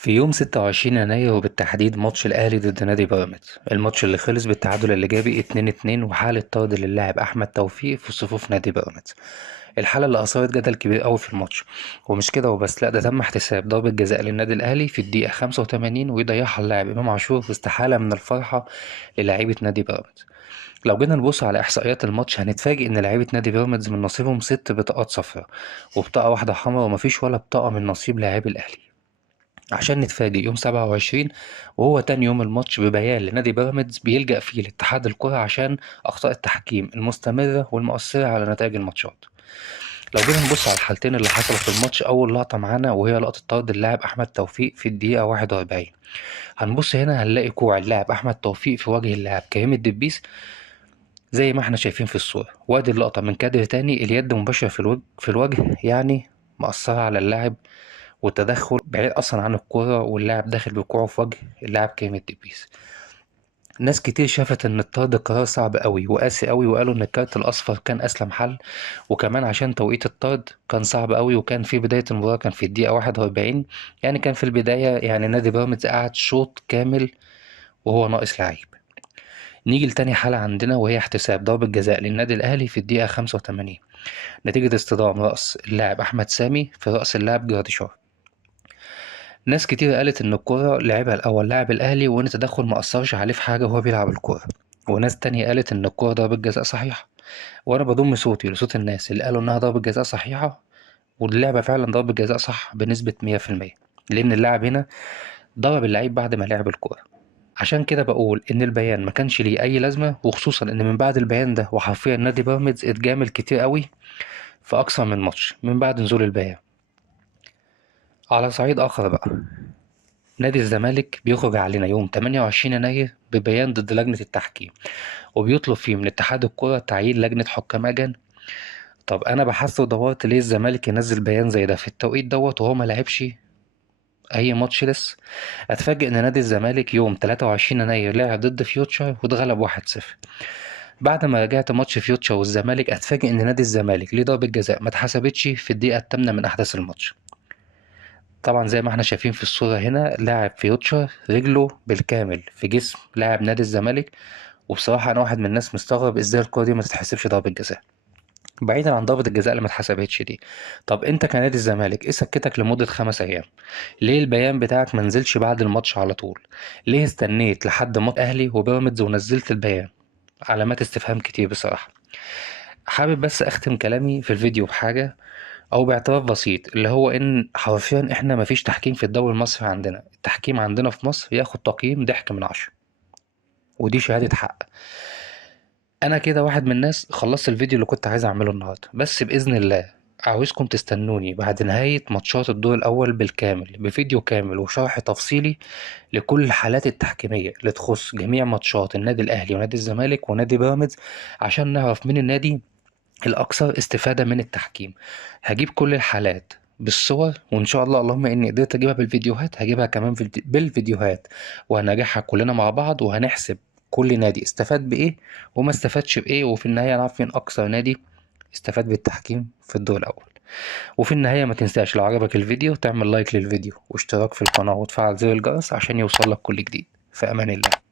في يوم 26 يناير وبالتحديد ماتش الأهلي ضد نادي بيراميدز، الماتش اللي خلص بالتعادل الإيجابي 2-2 وحالة طرد للاعب أحمد توفيق في صفوف نادي بيراميدز. الحالة اللي أثارت جدل كبير أوي في الماتش، ومش كده وبس، لأ ده تم احتساب ضربة جزاء للنادي الأهلي في الدقيقة 85 ويضيعها اللاعب إمام عاشور في استحالة من الفرحة للاعيبة نادي بيراميدز. لو جينا نبص على إحصائيات الماتش هنتفاجئ إن لاعيبة نادي بيراميدز من نصيبهم 6 بطاقات صفراء وبطاقة واحدة حمراء ومفيش ولا بطاقة من نصيب لاعبي الأهلي، عشان نتفاجئ يوم 27 وهو تاني يوم الماتش ببيان لنادي بيراميدز بيلجأ فيه لاتحاد الكرة عشان أخطاء التحكيم المستمرة والمؤثرة على نتائج الماتشات. لو جينا نبص على الحالتين اللي حصلوا في الماتش، أول لقطة معانا وهي لقطة طرد اللاعب أحمد توفيق في الدقيقة 41. هنبص هنا هنلاقي كوع اللاعب أحمد توفيق في وجه اللاعب كريم الدبيس زي ما احنا شايفين في الصورة، وادي اللقطة من كادر تاني اليد مباشرة في الوجه يعني مأثرة على اللاعب، والتدخل بعيد أصلا عن الكورة واللاعب داخل بكوعه في وجه اللاعب كريم الدبيس. ناس كتير شافت إن الطرد قرار صعب أوي وقاسي أوي، وقالوا إن الكارت الأصفر كان أسلم حل، وكمان عشان توقيت الطرد كان صعب أوي، وكان في بداية المباراة كان في الدقيقة 41، يعني كان في البداية يعني نادي بيراميدز قعد شوط كامل وهو ناقص لعيب. نيجي لتاني حالة عندنا وهي احتساب ضربة جزاء للنادي الأهلي في الدقيقة 85 نتيجة اصطدام رأس اللاعب أحمد سامي في رأس اللاعب جراديشار. ناس كتير قالت إن الكورة لعبها الأول لاعب الأهلي وإن التدخل مأثرش عليه في حاجة وهو بيلعب الكورة، وناس تانية قالت إن الكورة ضربة جزاء صحيحة. وأنا بضم صوتي لصوت الناس اللي قالوا إنها ضربة جزاء صحيحة، واللعبة فعلا ضربة جزاء صح بنسبة 100%، لأن اللاعب هنا ضرب اللعيب بعد ما لعب الكورة. عشان كده بقول إن البيان ما كانش ليه أي لازمة، وخصوصا إن من بعد البيان ده وحرفيا نادي بيراميدز اتجامل كتير قوي في أكثر من ماتش من بعد نزول البيان. على صعيد آخر بقى، نادي الزمالك بيخرج علينا يوم 28 يناير ببيان ضد لجنة التحكيم، وبيطلب فيه من اتحاد الكرة تعيين لجنة حكام أجانب. طب أنا بحثت ودورت ليه الزمالك ينزل بيان زي ده في التوقيت دوت وهو ملعبش أي ماتش لسه. أتفاجئ إن نادي الزمالك يوم 23 يناير لعب ضد فيوتشر واتغلب 1-0. بعد ما رجعت ماتش فيوتشر والزمالك أتفاجئ إن نادي الزمالك ليه ضربة جزاء ما اتحسبتش في الدقيقة الثامنة من أحداث الماتش. طبعا زي ما احنا شايفين في الصورة هنا لاعب فيوتشر رجله بالكامل في جسم لاعب نادي الزمالك، وبصراحة أنا واحد من الناس مستغرب إزاي الكورة دي ما تتحسبش ضربة جزاء، بعيدا عن ضربة الجزاء اللي ما اتحسبتش دي. طب أنت كنادي الزمالك إيه سكتك لمدة 5 أيام؟ ليه البيان بتاعك ما نزلش بعد الماتش على طول؟ ليه استنيت لحد ماتش أهلي وبيراميدز ونزلت البيان؟ علامات استفهام كتير بصراحة. حابب بس أختم كلامي في الفيديو بحاجة أو باعتراف بسيط، اللي هو إن حرفيا إحنا مفيش تحكيم في الدوري المصري عندنا، التحكيم عندنا في مصر ياخد تقييم ضحك من 10، ودي شهادة حق. أنا كده واحد من الناس خلصت الفيديو اللي كنت عايز أعمله النهاردة، بس بإذن الله عاوزكم تستنوني بعد نهاية ماتشات الدور الأول بالكامل بفيديو كامل وشرح تفصيلي لكل الحالات التحكيمية اللي تخص جميع ماتشات النادي الأهلي ونادي الزمالك ونادي بيراميدز، عشان نعرف مين النادي الأكثر استفادة من التحكيم. هجيب كل الحالات بالصور، وإن شاء الله اللهم إني قدرت أجيبها بالفيديوهات هجيبها كمان بالفيديوهات، وهنراجعها كلنا مع بعض وهنحسب كل نادي استفاد بإيه وما استفادش بإيه، وفي النهاية نعرف مين أكثر نادي استفاد بالتحكيم في الدور الأول. وفي النهاية ما تنساش لو عجبك الفيديو تعمل لايك للفيديو واشتراك في القناة وتفعل زر الجرس عشان يوصلك كل جديد. في أمان الله.